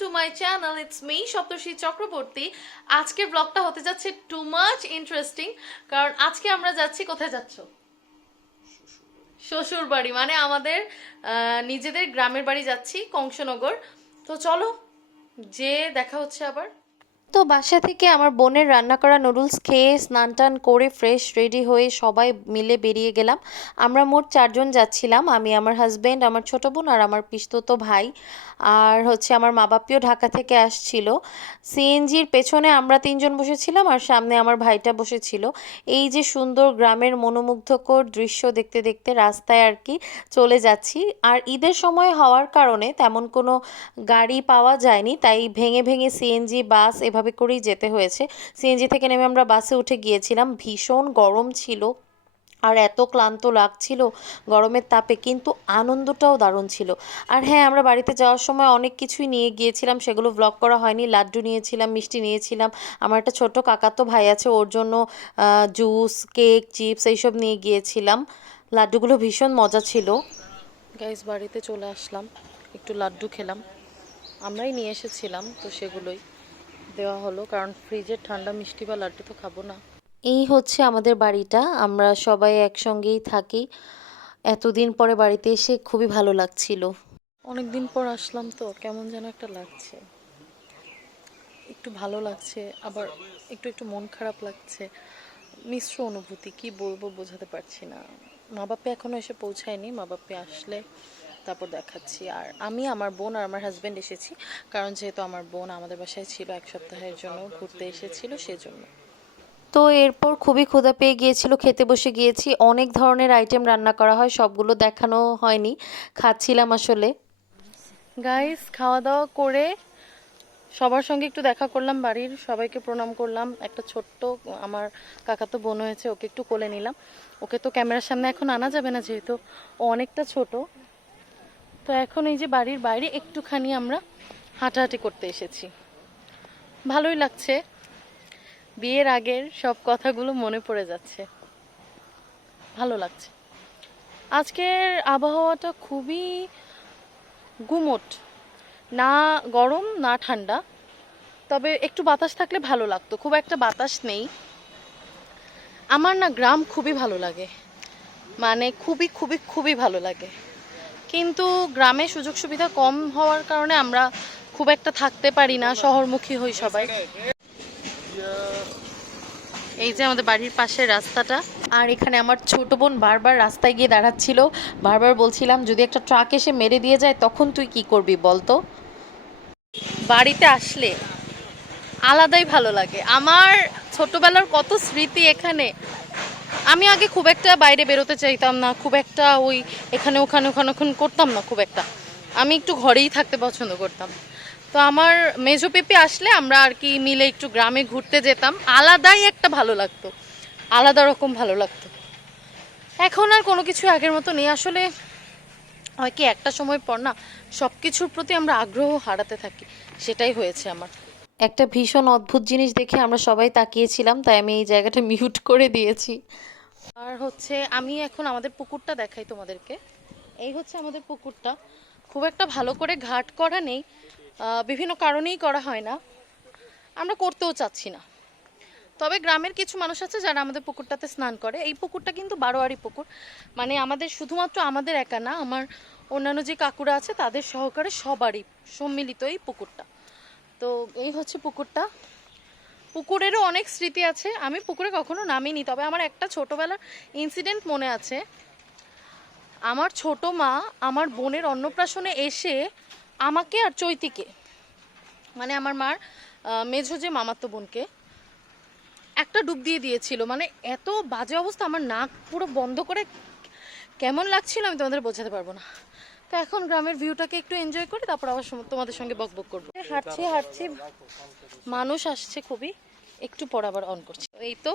Two my channel, it's me Saptarshi Chakraborty. আজকের ব্লগটা হতে যাচ্ছে টু মাচ ইন্টারেস্টিং, কারণ আজকে আমরা যাচ্ছি। কোথায় যাচ্ছ? শ্বশুর বাড়ি, মানে আমাদের নিজেদের গ্রামের বাড়ি যাচ্ছি, কংসনগর। তো চলো, যে দেখা হচ্ছে আবার। তো বাসা থেকে আমার বোনের রান্না করা নুডলস খেয়ে স্নান টান করে ফ্রেশ রেডি হয়ে সবাই মিলে বেরিয়ে গেলাম। আমরা মোট 4 জন যাচ্ছিলাম, আমি, আমার হাজবেন্ড, আমার ছোট বোন আর আমার পিসতুতো ভাই। আর হচ্ছে আমার মা বাপিও ঢাকা থেকে আসছিল। সিএনজির পেছনে আমরা 3 জন বসেছিলাম আর সামনে আমার ভাইটা বসেছিল। এই যে সুন্দর গ্রামের মনোমুগ্ধকর দৃশ্য দেখতে দেখতে রাস্তায় আর কি চলে যাচ্ছি। আর ঈদের সময় হওয়ার কারণে তেমন কোনো গাড়ি পাওয়া যায়নি, তাই ভেঙে ভেঙে সিএনজি বাস এভাবে করেই যেতে হয়েছে। সিএনজি থেকে নেমে আমরা বাসে উঠে গিয়েছিলাম। ভীষণ গরম ছিল আর এত ক্লান্ত লাগছিল গরমের তাপে, কিন্তু আনন্দটাও দারুণ ছিল। আর হ্যাঁ, আমরা বাড়িতে যাওয়ার সময় অনেক কিছুই নিয়ে গিয়েছিলাম, সেগুলো ব্লগ করা হয়নি। লাড্ডু নিয়েছিলাম, মিষ্টি নিয়েছিলাম। আমার একটা ছোট্ট কাকাতো ভাই আছে, ওর জন্য জুস, কেক, চিপস এইসব নিয়ে গিয়েছিলাম। লাড্ডুগুলো ভীষণ মজা ছিল। গাইস, বাড়িতে চলে আসলাম, একটু লাড্ডু খেলাম। আমরাই নিয়ে এসেছিলাম, তো সেগুলোই দেওয়া হলো, কারণ ফ্রিজের ঠান্ডা মিষ্টি বা লাড্ডু তো খাবো না। এই হচ্ছে আমাদের বাড়িটা, আমরা সবাই একসঙ্গেই থাকি। এতদিন পরে বাড়িতে এসে খুবই ভালো লাগছিল। অনেকদিন পর আসলাম, তো কেমন যেন একটা লাগছে। একটু ভালো লাগছে, আবার একটু একটু মন খারাপ লাগছে। মিশ্র অনুভূতি, কি বলবো বোঝাতে পারছি না। মা বাপে এখনো এসে পৌঁছায়নি, মা বাপে আসলে তারপর দেখাচ্ছি। আর আমি, আমার বোন আর আমার হাজব্যান্ড এসেছি, কারণ যেহেতু আমার বোন আমাদের বাসায় ছিল 1 সপ্তাহের জন্য, ঘুরতে এসেছিল সেজন্য। তো এরপর খুবই ক্ষুধা পেয়ে গিয়েছিল, খেতে বসে গিয়েছি। অনেক ধরনের আইটেম রান্না করা হয়, সবগুলো দেখানো হয়নি, খাচ্ছিলাম আসলে। গাইস, খাওয়া দাওয়া করে সবার সঙ্গে একটু দেখা করলাম, বাড়ির সবাইকে প্রণাম করলাম। একটা ছোট্ট আমার কাকাতো বোন হয়েছে, ওকে একটু কোলে নিলাম। ওকে তো ক্যামেরার সামনে এখন আনা যাবে না, যেহেতু ও অনেকটা ছোট। তো এখন এই যে বাড়ির বাইরে একটুখানি আমরা হাঁটাহাঁটি করতে এসেছি। ভালোই লাগছে, বিয়ের আগের সব কথাগুলো মনে পড়ে যাচ্ছে, ভালো লাগছে। আজকের আবহাওয়াটা খুবই গুমোট, না গরম না ঠান্ডা, তবে একটু বাতাস থাকলে ভালো লাগতো। খুব একটা বাতাস নেই। আমার না গ্রাম খুবই ভালো লাগে, মানে খুবই খুবই খুবই ভালো লাগে, কিন্তু গ্রামে সুযোগ সুবিধা কম হওয়ার কারণে আমরা খুব একটা থাকতে পারি না, শহরমুখী হই সবাই। এই যে আমাদের বাড়ির পাশের রাস্তাটা, আর এখানে আমার ছোট বোন বারবার রাস্তায় গিয়ে দাঁড়াচ্ছিল। বারবার বলছিলাম, যদি একটা ট্রাক এসে মেরে দিয়ে যায় তখন তুই কি করবি বলতো। বাড়িতে আসলে আলাদাই ভালো লাগে। আমার ছোটবেলার কত স্মৃতি এখানে। আমি আগে খুব একটা বাইরে বেরোতে চাইতাম না, খুব একটা ওই এখানে ওখানে ওখানে ওখানে করতাম না খুব একটা। আমি একটু ঘরেই থাকতে পছন্দ করতাম। তো আমার মেজো পেপে আসলে আমরা আর কি মিলে একটু গ্রামে ঘুরতে যেতাম, আলাদাই একটা ভালো লাগতো, আলাদা রকম ভালো লাগতো। এখন আর কোনো কিছু আগের মতো নেই আসলে। হয় কি, একটা সময় পর না সব কিছুর প্রতি আমরা আগ্রহ হারাতে থাকি, সেটাই হয়েছে আমার। একটা ভীষণ অদ্ভুত জিনিস দেখে আমরা সবাই তাকিয়েছিলাম, তাই আমি এই জায়গাটা মিউট করে দিয়েছি। আর হচ্ছে আমি এখন আমাদের পুকুরটা দেখাই তোমাদেরকে। এই হচ্ছে আমাদের পুকুরটা। খুব একটা ভালো করে ঘাট করা নেই, বিভিন্ন কারণেই করা হয় না, আমরা করতেও চাচ্ছি না। তবে গ্রামের কিছু মানুষ আছে যারা আমাদের পুকুরটাতে স্নান করে। এই পুকুরটা কিন্তু বারোয়ারি পুকুর, মানে আমাদের শুধুমাত্র আমাদের একা না, আমার অন্যান্য যে কাকুরা আছে তাদের সহকারে সবারই সম্মিলিত এই পুকুরটা। তো এই হচ্ছে পুকুরটা। পুকুরেরও অনেক স্মৃতি আছে, আমি পুকুরে কখনো নামিনি, তবে আমার একটা ছোটবেলার ইনসিডেন্ট মনে আছে। আমার ছোট মা আমার বোনের অন্নপ্রাশনে এসে আমাকে আর চৈতিকে, মানে আমার মার মেঝো যে মামাতো বোনকে, একটা ডুব দিয়ে দিয়েছিল। মানে এত বাজে অবস্থা, আমার নাক পুরো বন্ধ করে কেমন লাগছিল আমি তোমাদের বোঝাতে পারবো না। তো এখন গ্রামের ভিউটাকে একটু এনজয় করি, তারপর আবার তোমাদের সঙ্গে বকবক করবো। হাঁটছি হাঁটছি, মানুষ আসছে খুবই, একটু পর আবার অন করছি। এই তো,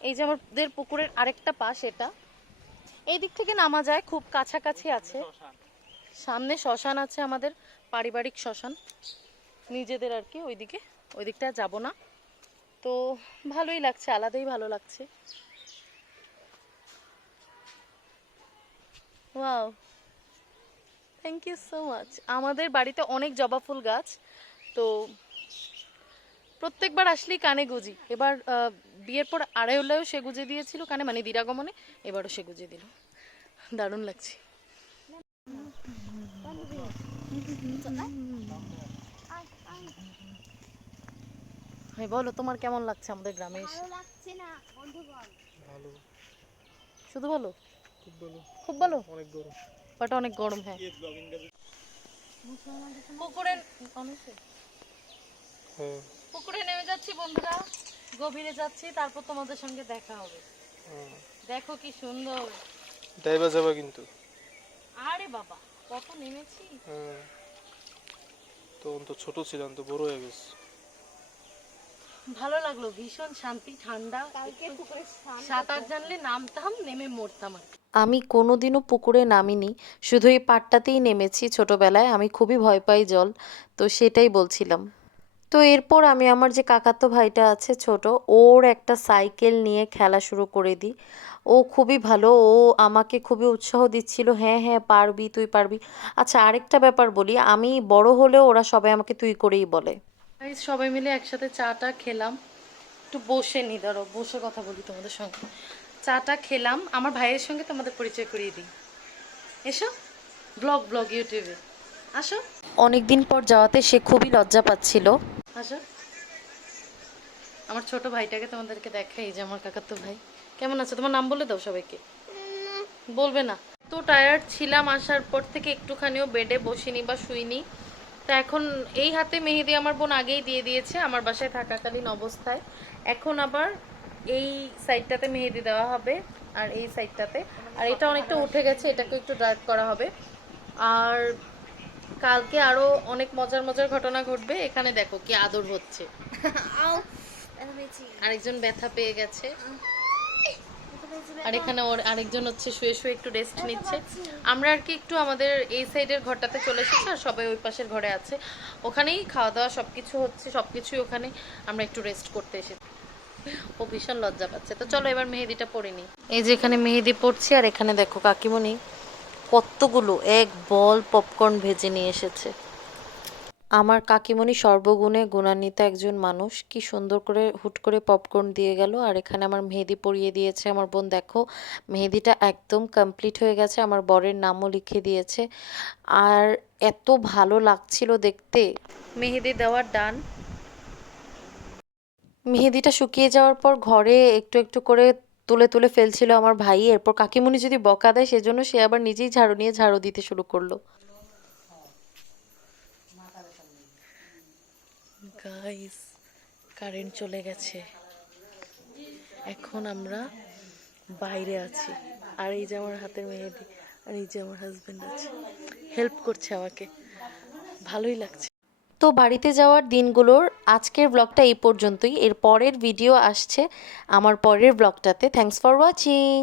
এই যে আমাদের পুকুরের আরেকটা পাশ, এটা এই দিক থেকে নামা যায়, খুব কাছাকাছি আছে। সামনে শ্মশান আছে, আমাদের পারিবারিক শ্মশান নিজেদের আর কি, ওইদিকে, ওই দিকটা যাবো না। তো ভালোই লাগছে, আলাদাই ভালো লাগছে। Wow, thank you so much. আমাদের বাড়িতে অনেক জবা ফুল গাছ, তো প্রত্যেকবার আসলেই কানে গুজি। এবার বিয়ের পর আড়াইউল্লায়ও সে গুজে দিয়েছিল কানে, মানে দিরাগমনে, এবারও সে গুজে দিল। দারুণ লাগছে। হ্যাঁ বলো, তোমার কেমন লাগছে আমাদের গ্রামে এসে? ভালো লাগছে না বন্ধুগণ। ভালো, শুধু ভালো? খুব ভালো, খুব ভালো, অনেক গরম। বাট অনেক গরম। হ্যাঁ, পুকুরে হ্যাঁ, পুকুরে নেমে যাচ্ছি বন্ধুরা, গভীরে যাচ্ছি, তারপর তোমাদের সঙ্গে দেখা হবে। হ্যাঁ। দেখো কি সুন্দর। ডাইবা যাবা কিন্তু। আরে বাবা, কত নেমেছি। হ্যাঁ, তখন তো ছোট ছিলাম, তো বড় হয়ে গেছে। ভালো লাগলো, ভীষণ শান্তি, ঠান্ডা। কালকে পুকুরে সাঁতার জানলে নামতাম, নেমে মরতাম আর কি। আমি কোনোদিনও পুকুরে নামিনি, শুধু এই পাড়টাতেই নেমেছি ছোটবেলায়। আমি খুবই ভয় পাই জল, তো সেটাই বলছিলাম। তো এরপর আমি আমার যে কাকাতো ভাইটা আছে ছোট, ওর একটা সাইকেল নিয়ে খেলা শুরু করে দিই। ও খুবই ভালো, ও আমাকে খুবই উৎসাহ দিচ্ছিল, হ্যাঁ হ্যাঁ পারবি, তুই পারবি। আচ্ছা, আরেকটা ব্যাপার বলি, আমি বড় হলেও ওরা সবাই আমাকে তুই করেই বলে। সবাই মিলে একসাথে চাটা খেলাম। একটু বসে নি, দাঁড়ো বসে কথা বলি তোমাদের সঙ্গে। চাটা খেলাম, আমার ভাইয়ের সঙ্গে তোমাদের পরিচয় করিয়ে দিই। এসো, ব্লগ ব্লগ ইউটিউবে আসো। অনেকদিন পর যাওয়াতে সে খুবই লজ্জা পাচ্ছিল। আসো, আমার ছোট ভাইটাকে তোমাদেরকে দেখাই, যে আমার কাকাতো ভাই। কেমন আছে? তোমার নাম বলে দাও সবাইকে। বলবে না? তো টায়ার্ড ছিলাম, আসার পর থেকে একটুখানিও বেডে বসিনি বা শুইনি। তা এখন এই হাতে মেহেদি আমার বোন আগেই দিয়ে দিয়েছে আমার বাসায় থাকাকালীন অবস্থায়। এখন আবার এই সাইডটাতে মেহেদি দেওয়া হবে, আর এই সাইডটাতে। আর এটা অনেকটা উঠে গেছে, এটাকে একটু ডার্ক করা হবে। আর কালকে আরো অনেক মজার মজার ঘটনা ঘটবে। এখানে দেখো কি আদর হচ্ছে। আরেকজন ব্যথা পেয়ে গেছে, আর এখানে ওর আরেকজন হচ্ছে শুয়ে শুয়ে একটু রেস্ট নিচ্ছে। আমরা আর কি একটু আমাদের এই সাইডের ঘরটাতে চলে এসেছি, আর সবাই ওই পাশের ঘরে আছে। ওখানেই খাওয়া দাওয়া সবকিছু হচ্ছে, সবকিছুই ওখানে। আমরা একটু রেস্ট করতে এসেছি। ও ভীষণ লজ্জা পাচ্ছে। তো চলো এবার মেহেদিটা পরে নিই। এই যে এখানে মেহেদি পড়ছি, আর এখানে দেখো কাকিমণি কতগুলো এক বল পপকর্ন ভেজে নিয়ে এসেছে। আমার কাকিমণি সর্বগুণে গুণান্বিত একজন মানুষ, কি সুন্দর করে হুট করে পপকর্ন দিয়ে গেল। আর এখানে আমার মেহেদি পরিয়ে দিয়েছে আমার বোন। দেখো মেহেদিটা একদম কমপ্লিট হয়ে গেছে, আমার বরের নামও লিখে দিয়েছে। আর এত ভালো লাগছিল দেখতে। মেহেদি দেওয়ার ডান। মেহেদিটা শুকিয়ে যাওয়ার পর ঘরে একটু একটু করে তুলে তুলে ফেলছিল আমার ভাই। এরপর কাকিমণি যদি বকা দেয় সেজন্য সে আবার নিজেই ঝাড়ু নিয়ে ঝাড়ু দিতে শুরু করলো। গাইস, কারেন্ট চলে গেছে, এখন আমরা বাইরে আছি। আর এই যে আমার হাতের মেহেদি, আর এই যে আমার হাজবেন্ড আছে, হেল্প করছে আমাকে, ভালোই লাগছে। তো বাড়িতে যাওয়ার দিনগুলোর আজকের ব্লগটা এই পর্যন্তই। এর পরের ভিডিও আসছে আমার পরের ব্লগটাতে। Thanks for watching.